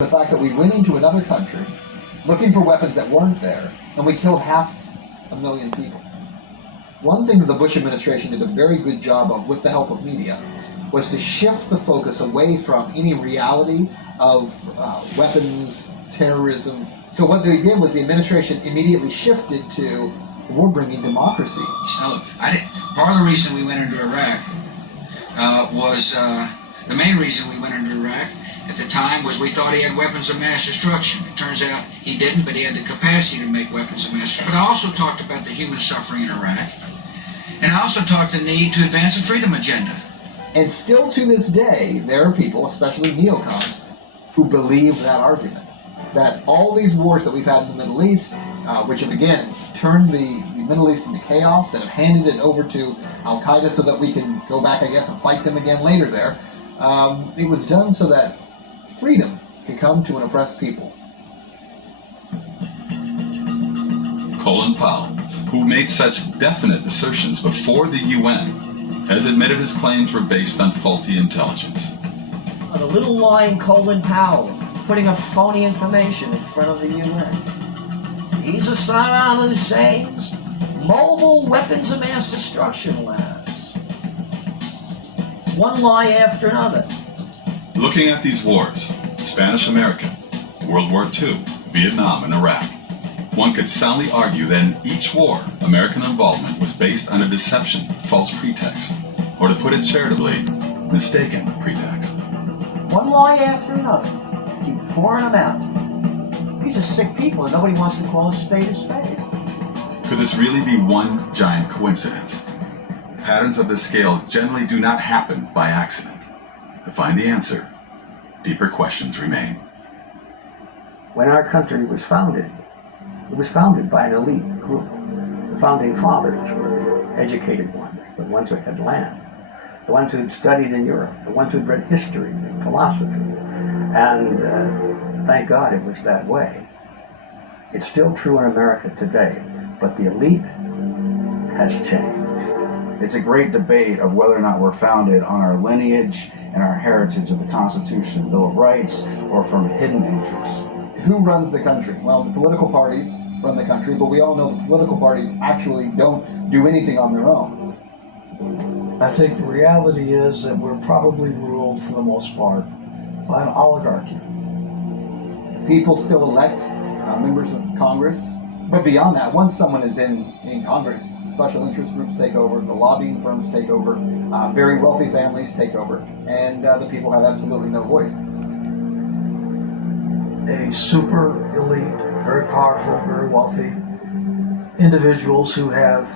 The fact that we went into another country looking for weapons that weren't there, and we killed 500,000 people. One thing that the Bush administration did a very good job of, with the help of media, was to shift the focus away from any reality of weapons, terrorism. So what they did was the administration immediately shifted to, we're bringing democracy. So part of the reason we went into Iraq was the main reason we went into Iraq at the time was we thought he had weapons of mass destruction. It turns out he didn't, but he had the capacity to make weapons of mass destruction. But I also talked about the human suffering in Iraq, and I also talked the need to advance a freedom agenda. And still to this day, there are people, especially neocons, who believe that argument. That all these wars that we've had in the Middle East, which have again turned the Middle East into chaos, that have handed it over to Al-Qaeda so that we can go back, I guess, and fight them again later there, it was done so that freedom could come to an oppressed people. Colin Powell, who made such definite assertions before the UN, has admitted his claims were based on faulty intelligence. The little lying Colin Powell putting a phony information in front of the UN. He's a Saddam Hussein's mobile weapons of mass destruction labs. It's one lie after another. Looking at these wars, Spanish-American, World War II, Vietnam, and Iraq, one could soundly argue that in each war, American involvement was based on a deception, false pretext, or to put it charitably, mistaken pretext. One lie after another. Keep pouring them out. These are sick people and nobody wants to call a spade a spade. Could this really be one giant coincidence? Patterns of this scale generally do not happen by accident. To find the answer, deeper questions remain. When our country was founded, it was founded by an elite group. The founding fathers were the educated ones, the ones who had land, the ones who had studied in Europe, the ones who had read history and philosophy. And thank God it was that way. It's still true in America today, but the elite has changed. It's a great debate of whether or not we're founded on our lineage and our heritage of the Constitution and Bill of Rights, or from hidden interests. Who runs the country? Well, the political parties run the country, but we all know the political parties actually don't do anything on their own. I think the reality is that we're probably ruled, for the most part, by an oligarchy. People still elect members of Congress, but beyond that, once someone is in Congress, special interest groups take over, the lobbying firms take over, very wealthy families take over, and the people have absolutely no voice. A super elite, very powerful, very wealthy individuals who have,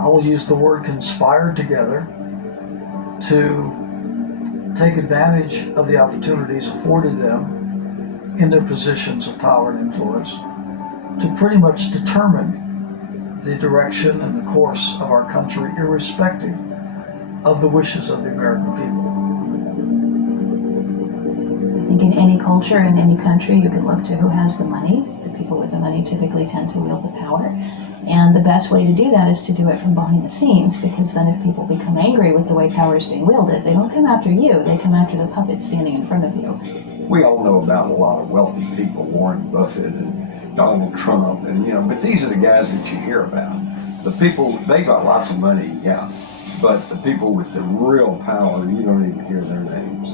I will use the word, conspired together to take advantage of the opportunities afforded them in their positions of power and influence to pretty much determine the direction and the course of our country, irrespective of the wishes of the American people. I think in any culture, in any country, you can look to who has the money. The people with the money typically tend to wield the power. And the best way to do that is to do it from behind the scenes, because then if people become angry with the way power is being wielded, they don't come after you, they come after the puppet standing in front of you. We all know about a lot of wealthy people, Warren Buffett and Donald Trump, and but these are the guys that you hear about. The people, they got lots of money, yeah, but the people with the real power, you don't even hear their names.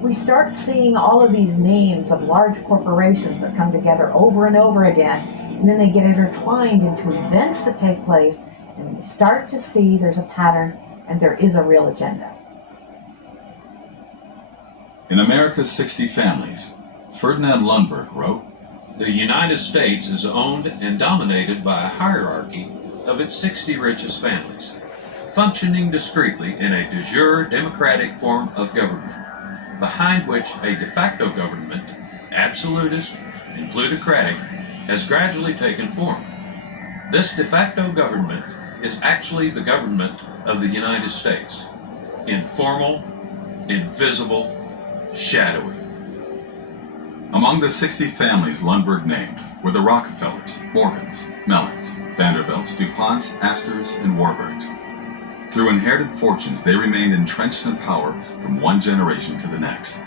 We start seeing all of these names of large corporations that come together over and over again, and then they get intertwined into events that take place, and you start to see there's a pattern and there is a real agenda. In America's 60 Families, Ferdinand Lundberg wrote, "The United States is owned and dominated by a hierarchy of its 60 richest families, functioning discreetly in a de jure democratic form of government, behind which a de facto government, absolutist and plutocratic, has gradually taken form. This de facto government is actually the government of the United States, informal, invisible, shadowy." Among the 60 families Lundberg named were the Rockefellers, Morgans, Mellons, Vanderbilts, DuPonts, Astors, and Warburgs. Through inherited fortunes, they remained entrenched in power from one generation to the next.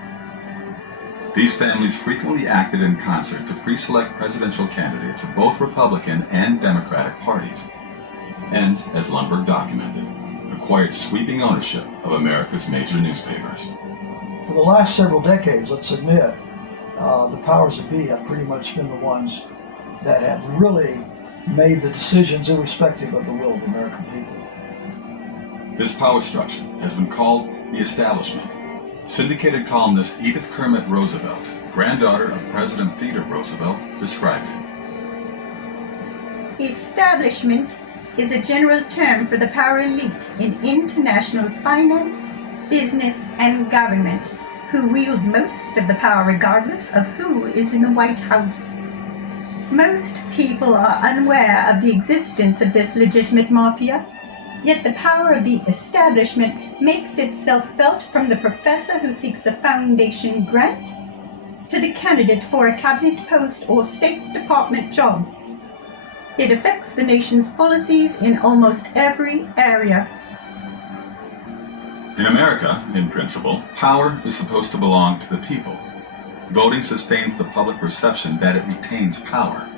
These families frequently acted in concert to pre-select presidential candidates of both Republican and Democratic parties, and, as Lundberg documented, acquired sweeping ownership of America's major newspapers. For the last several decades, let's admit, the powers that be have pretty much been the ones that have really made the decisions irrespective of the will of the American people. This power structure has been called the establishment. Syndicated columnist Edith Kermit Roosevelt, granddaughter of President Theodore Roosevelt, described it. Establishment is a general term for the power elite in international finance, business, and government, who wield most of the power regardless of who is in the White House. Most people are unaware of the existence of this legitimate mafia, yet the power of the establishment makes itself felt from the professor who seeks a foundation grant to the candidate for a cabinet post or State Department job. It affects the nation's policies in almost every area. In America, in principle, power is supposed to belong to the people. Voting sustains the public perception that it retains power.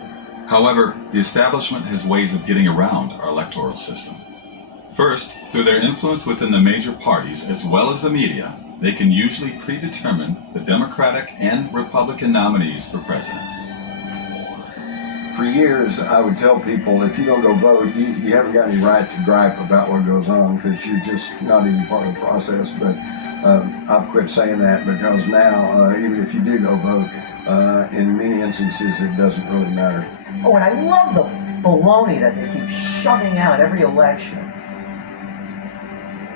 However, the establishment has ways of getting around our electoral system. First, through their influence within the major parties as well as the media, they can usually predetermine the Democratic and Republican nominees for president. For years, I would tell people, if you don't go vote, you haven't got any right to gripe about what goes on because you're just not even part of the process. But I've quit saying that because now, even if you do go vote, in many instances, it doesn't really matter. Oh, and I love the baloney that they keep shoving out every election.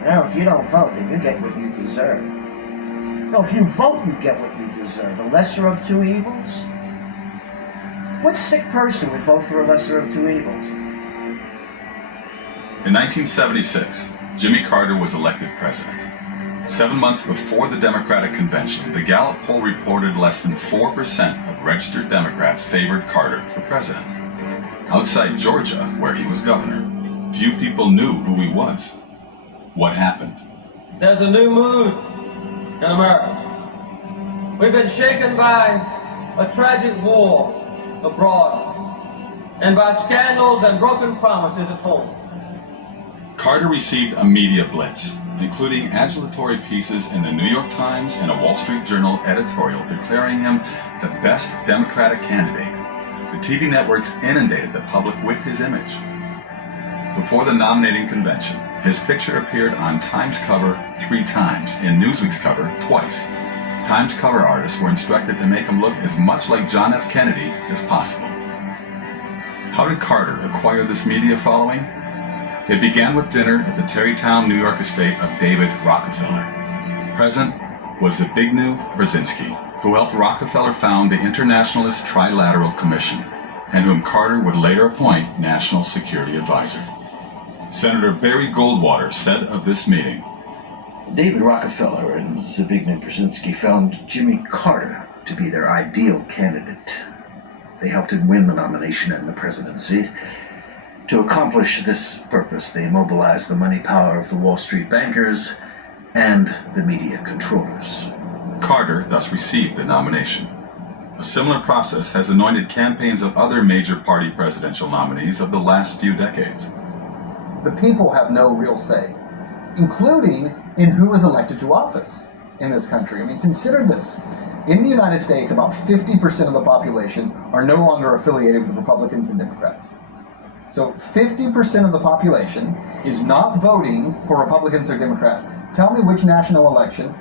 Now, if you don't vote, then you get what you deserve. No, if you vote, you get what you deserve. The lesser of two evils? What sick person would vote for a lesser of two evils? In 1976, Jimmy Carter was elected president. 7 months before the Democratic convention, the Gallup poll reported less than 4% of registered Democrats favored Carter for president. Outside Georgia, where he was governor, few people knew who he was. What happened? There's a new mood in America. We've been shaken by a tragic war abroad and by scandals and broken promises at home. Carter received a media blitz, including adulatory pieces in the New York Times and a Wall Street Journal editorial declaring him the best Democratic candidate. The TV networks inundated the public with his image. Before the nominating convention, his picture appeared on Time's cover 3 times, and Newsweek's cover twice. Time's cover artists were instructed to make him look as much like John F. Kennedy as possible. How did Carter acquire this media following? It began with dinner at the Tarrytown, New York estate of David Rockefeller. Present was Zbigniew Brzezinski, who helped Rockefeller found the Internationalist Trilateral Commission, and whom Carter would later appoint National Security Advisor. Senator Barry Goldwater said of this meeting, David Rockefeller and Zbigniew Brzezinski found Jimmy Carter to be their ideal candidate. They helped him win the nomination and the presidency. To accomplish this purpose, they mobilized the money power of the Wall Street bankers and the media controllers. Carter thus received the nomination. A similar process has anointed campaigns of other major party presidential nominees of the last few decades. The people have no real say, including in who is elected to office in this country. I mean, consider this. In the United States, about 50% of the population are no longer affiliated with Republicans and Democrats. So 50% of the population is not voting for Republicans or Democrats. Tell me which national election,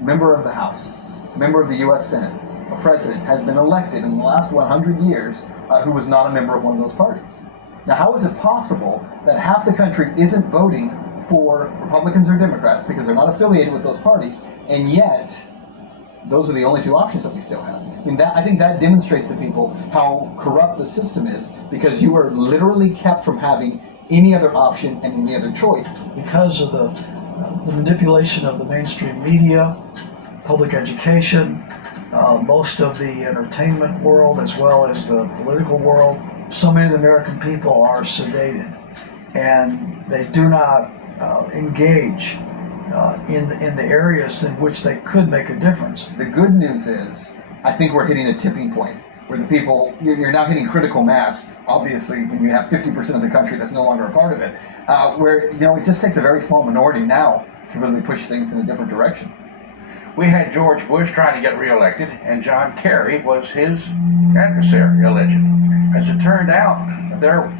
member of the House, member of the U.S. Senate, a president has been elected in the last 100 years who was not a member of one of those parties. Now, how is it possible that half the country isn't voting for Republicans or Democrats because they're not affiliated with those parties, and yet those are the only 2 options that we still have? I mean, I think that demonstrates to people how corrupt the system is, because you are literally kept from having any other option and any other choice. Because of the manipulation of the mainstream media, public education, most of the entertainment world, as well as the political world, so many of the American people are sedated, and they do not engage in the areas in which they could make a difference. The good news is, I think we're hitting a tipping point where the people, you're now hitting critical mass, obviously, when you have 50% of the country that's no longer a part of it, where, it just takes a very small minority now to really push things in a different direction. We had George Bush trying to get reelected, and John Kerry was his adversary, allegedly. As it turned out, there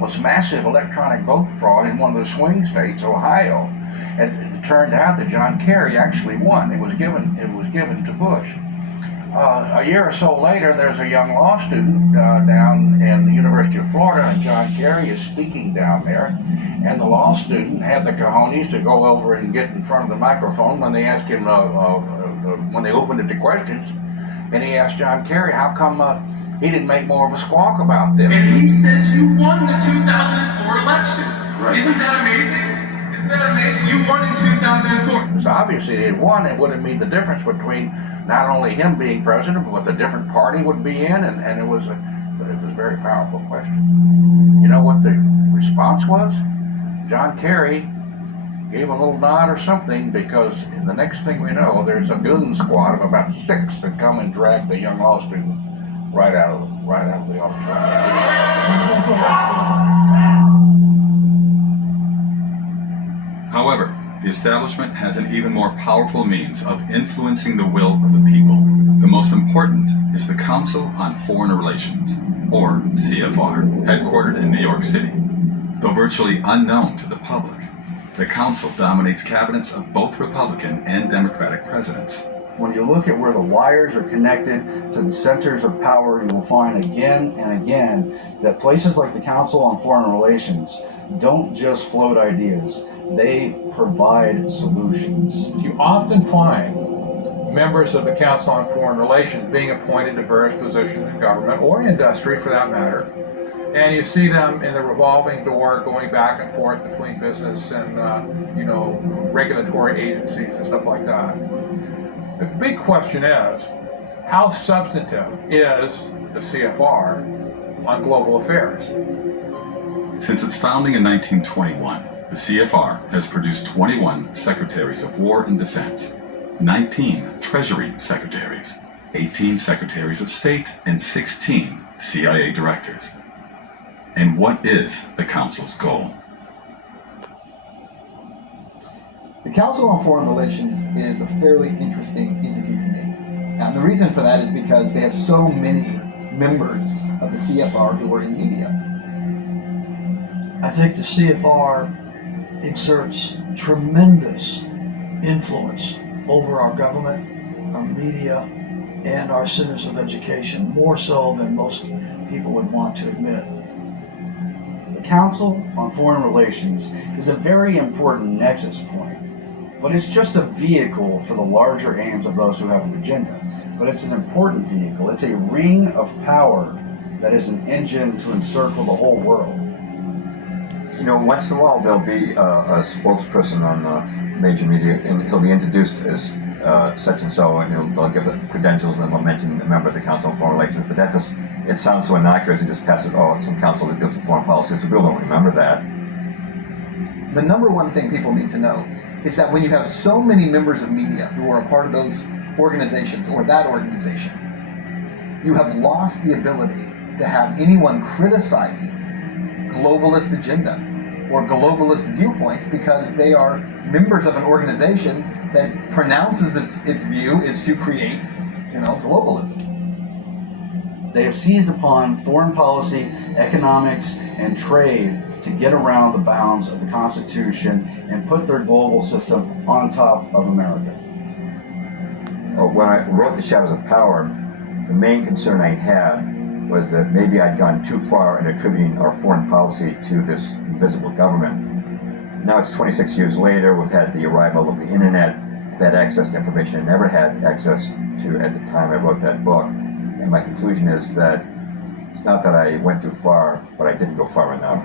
was massive electronic vote fraud in one of the swing states, Ohio. And it turned out that John Kerry actually won. It was given to Bush. A year or so later, there's a young law student down in the University of Florida, and John Kerry is speaking down there. And the law student had the cojones to go over and get in front of the microphone when they asked him, when they opened it to questions. And he asked John Kerry, how come he didn't make more of a squawk about this? And he says you won the 2004 election. Right. Isn't that amazing? Isn't that amazing? You won in 2004. So obviously he had won. It would have made the difference between not only him being president, but what the different party would be in, and it was a very powerful question. You know what the response was? John Kerry gave a little nod or something, because the next thing we know, there's a goon squad of about 6 that come and drag the young law student right out of the auditorium. However, the establishment has an even more powerful means of influencing the will of the people. The most important is the Council on Foreign Relations, or CFR, headquartered in New York City. Though virtually unknown to the public, the Council dominates cabinets of both Republican and Democratic presidents. When you look at where the wires are connected to the centers of power, you will find again and again that places like the Council on Foreign Relations don't just float ideas, they provide solutions. You often find members of the Council on Foreign Relations being appointed to various positions in government or industry for that matter, and you see them in the revolving door going back and forth between business and regulatory agencies and stuff like that. The big question is, how substantive is the CFR on global affairs? Since its founding in 1921, the CFR has produced 21 Secretaries of War and Defense, 19 Treasury Secretaries, 18 Secretaries of State, and 16 CIA Directors. And what is the Council's goal? The Council on Foreign Relations is a fairly interesting entity to me. And the reason for that is because they have so many members of the CFR who are in media. I think the CFR exerts tremendous influence over our government, our media, and our centers of education, more so than most people would want to admit. The Council on Foreign Relations is a very important nexus point, but it's just a vehicle for the larger aims of those who have an agenda. But it's an important vehicle. It's a ring of power that is an engine to encircle the whole world. Once in a while there'll be a spokesperson on major media, and he'll be introduced as such and so, and they'll give the credentials, and then they'll mention a member of the Council on Foreign Relations. But that just, it sounds so innocuous, and just pass it, it's some council that deals with foreign policy, so people don't remember that. The number one thing people need to know is that when you have so many members of media who are a part of those organizations or that organization, you have lost the ability to have anyone criticizing globalist agenda or globalist viewpoints, because they are members of an organization that pronounces its view is to create, globalism. They have seized upon foreign policy, economics, and trade to get around the bounds of the Constitution and put their global system on top of America. When I wrote The Shadows of Power, the main concern I had was that maybe I'd gone too far in attributing our foreign policy to this invisible government. Now it's 26 years later, we've had the arrival of the internet, we've had access to information I never had access to at the time I wrote that book. And my conclusion is that it's not that I went too far, but I didn't go far enough.